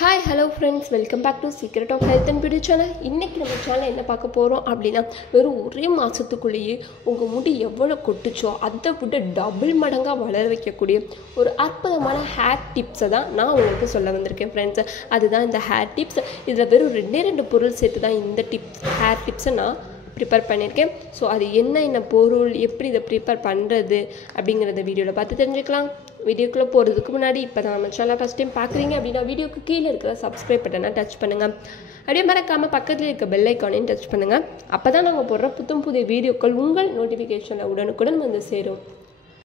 Hi hello friends, welcome back to secret of health and beauty channel. இன்றைக்கி நம்ம channel என்ன பார்க்க போகிறோம் அப்படின்னா, வெறும் ஒரே மாதத்துக்குள்ளேயே உங்கள் முடி எவ்வளோ கொட்டுச்சோ அதை விட டபுள் மடங்காக வளர வைக்கக்கூடிய ஒரு அற்புதமான ஹேர் டிப்ஸை தான் நான் உங்களுக்கு சொல்ல வந்திருக்கேன் ஃப்ரெண்ட்ஸ். அதுதான் இந்த ஹேர் டிப்ஸ். இதில் வெறும் ரெண்டு பொருள் சேர்த்து தான் இந்த ஹேர் டிப்ஸை நான் ப்ரிப்பேர் பண்ணியிருக்கேன். ஸோ அது என்ன பொருள், எப்படி இதை ப்ரிப்பேர் பண்ணுறது அப்படிங்கிறத வீடியோவில் பார்த்து தெரிஞ்சுக்கலாம். வீடியோக்குள்ளே போகிறதுக்கு முன்னாடி இப்போ தான் நம்ம சேனல் ஃபஸ்ட் டைம் பார்க்குறீங்க அப்படின்னா வீடியோக்கு கீழே இருக்கிற சப்ஸ்கிரைப் பட்டனை டச் பண்ணுங்கள். அப்படியே மறக்காமல் பக்கத்தில் இருக்க பெல் ஐக்கானையும் டச் பண்ணுங்கள். அப்போ தான் நாங்கள் போடுற புதிய வீடியோக்கள் உங்கள் நோட்டிஃபிகேஷனில் உடனுக்குடன் வந்து சேரும்.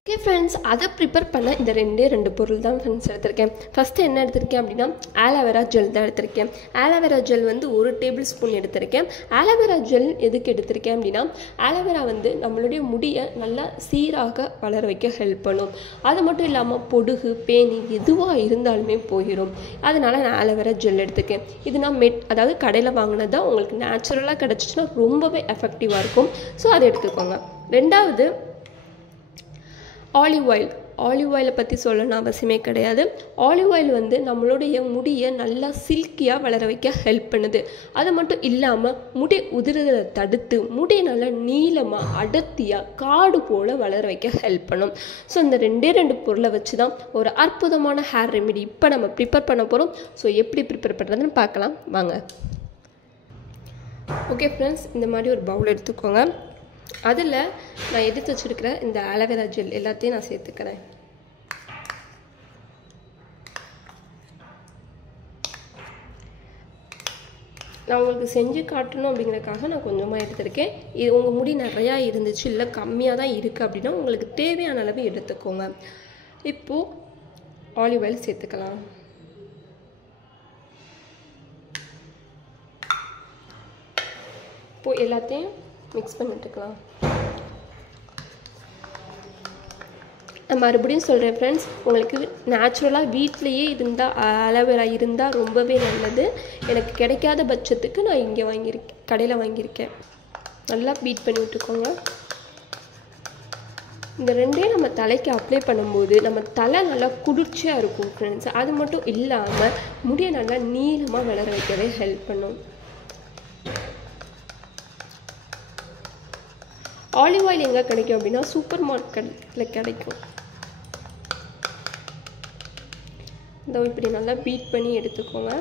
ஓகே ஃப்ரெண்ட்ஸ், அதை ப்ரிப்பேர் பண்ண இந்த ரெண்டு பொருள் தான் ஃப்ரெண்ட்ஸ் எடுத்திருக்கேன். ஃபஸ்ட்டு என்ன எடுத்திருக்கேன் அப்படின்னா, ஆலோவேரா ஜெல் தான் எடுத்திருக்கேன். ஆலோவேரா ஜெல் வந்து 1 டேபிள் ஸ்பூன் எடுத்திருக்கேன். ஆலோவேரா ஜெல் எதுக்கு எடுத்திருக்கேன் அப்படின்னா, ஆலோவேரா வந்து நம்மளுடைய முடியை நல்லா சீராக வளர வைக்க ஹெல்ப் பண்ணும். அது மட்டும் இல்லாமல் பொடுகு, பேனி எதுவாக இருந்தாலுமே போயிடும். அதனால் நான் ஆலோவேரா ஜெல் எடுத்துக்கேன். இது நான் அதாவது கடையில் வாங்கினது தான். உங்களுக்கு நேச்சுரலாக கிடச்சிச்சின்னா ரொம்பவே எஃபெக்டிவாக இருக்கும். ஸோ அதை எடுத்துக்கோங்க. ரெண்டாவது ஆலிவ் ஆயிலை பற்றி சொல்லணும்னு அவசியமே கிடையாது. ஆலிவ் ஆயில் வந்து நம்மளுடைய முடியை நல்லா சில்கியாக வளர வைக்க ஹெல்ப் பண்ணுது. அது மட்டும் இல்லாமல் முடி உதிர்தலை தடுத்து முடியை நல்லா நீளமாக அடர்த்தியாக காடு போல் வளர வைக்க ஹெல்ப் பண்ணும். ஸோ இந்த ரெண்டு பொருளை வச்சு தான் ஒரு அற்புதமான ஹேர் ரெமெடி இப்போ நம்ம ப்ரிப்பேர் பண்ண போகிறோம். ஸோ எப்படி ப்ரிப்பேர் பண்ணுறதுன்னு பார்க்கலாம் வாங்க. ஓகே ஃப்ரெண்ட்ஸ், இந்த மாதிரி ஒரு பவுல் எடுத்துக்கோங்க. அதில் நான் எடுத்து வச்சுருக்கிற இந்த ஆலோவேரா ஜெல் எல்லாத்தையும் நான் சேர்த்துக்கிறேன். நான் உங்களுக்கு செஞ்சு காட்டணும் அப்படிங்கிறதுக்காக நான் கொஞ்சமாக எடுத்துருக்கேன். இது உங்கள் முடி நிறையா இருந்துச்சு, இல்லை கம்மியாக தான் இருக்குது அப்படின்னா உங்களுக்கு தேவையான அளவு எடுத்துக்கோங்க. இப்போது ஆலிவ் ஆயில் சேர்த்துக்கலாம். இப்போது எல்லாத்தையும் மிக்ஸ் பண்ணிட்டுக்கலாம். நான் மறுபடியும் சொல்கிறேன் ஃப்ரெண்ட்ஸ், உங்களுக்கு நேச்சுரலாக வீட்டிலையே இருந்தால் ஆலோவேரா இருந்தால் ரொம்பவே நல்லது. எனக்கு கிடைக்காத பட்சத்துக்கு நான் இங்கே வாங்கியிருக்கேன், கடையில் வாங்கியிருக்கேன். நல்லா பீட் பண்ணி விட்டுக்கோங்க. இந்த ரெண்டையும் நம்ம தலைக்கு அப்ளை பண்ணும்போது நம்ம தலை நல்லா குளிர்ச்சியாக இருக்கும் ஃப்ரெண்ட்ஸ். அது மட்டும் இல்லாமல் முடியை நல்லா நீளமாக வளர வைக்கவே ஹெல்ப் பண்ணும். ஆலிவ் ஆயில் எங்கே கிடைக்கும் அப்படின்னா சூப்பர் மார்க்கெட்டில் கிடைக்கும். இந்த இப்படி நல்லா பீட் பண்ணி எடுத்துக்கோங்க.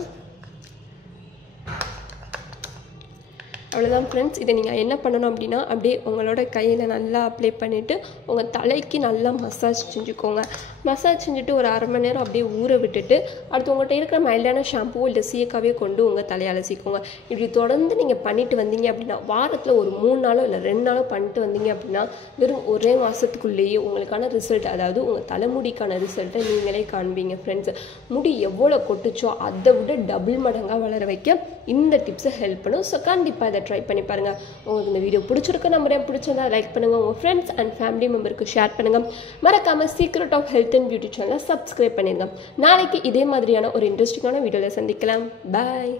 அவ்வளோதான் ஃப்ரெண்ட்ஸ். இதை நீங்கள் என்ன பண்ணணும் அப்படின்னா, அப்படியே உங்களோட கையில் நல்லா அப்ளை பண்ணிவிட்டு உங்கள் தலைக்கு நல்லா மசாஜ் செஞ்சுக்கோங்க. மசாஜ் செஞ்சுட்டு ஒரு 1/2 மணி நேரம் அப்படியே ஊற விட்டுட்டு அடுத்து உங்கள்கிட்ட இருக்கிற மைல்டான ஷாம்பூ இல்லை சீக்காவே கொண்டு உங்கள் தலையை அலசிக்கோங்க. இப்படி தொடர்ந்து நீங்கள் பண்ணிட்டு வந்தீங்க அப்படின்னா, வாரத்தில் ஒரு 3 நாளோ இல்லை 2 நாளோ பண்ணிட்டு வந்தீங்க அப்படின்னா, வெறும் ஒரே மாதத்துக்குள்ளேயே உங்களுக்கான ரிசல்ட், அதாவது உங்கள் தலைமுடிக்கான ரிசல்ட்டை நீங்களே காண்பீங்க ஃப்ரெண்ட்ஸ். முடி எவ்வளோ கொட்டுச்சோ அதை விட டபுள் மடங்காக வளர வைக்க இந்த டிப்ஸை ஹெல்ப் பண்ணும். ஸோ கண்டிப்பாக இதை ட்ரை பண்ணி பாருங்கள். உங்களுக்கு இந்த வீடியோ பிடிச்சிருக்கு நம்புறேன். பிடிச்சிருந்தா லைக் பண்ணுங்கள், உங்கள் ஃப்ரெண்ட்ஸ் அண்ட் ஃபேமிலி மெம்பருக்கு ஷேர் பண்ணுங்கள். மறக்காமல் secret of health and beauty சேனலை சப்ஸ்கிரைப் பண்ணிடுங்க. நாளைக்கு இதே மாதிரியான ஒரு இன்ட்ரெஸ்டிங்கான வீடியோவில் சந்திக்கலாம். பாய்.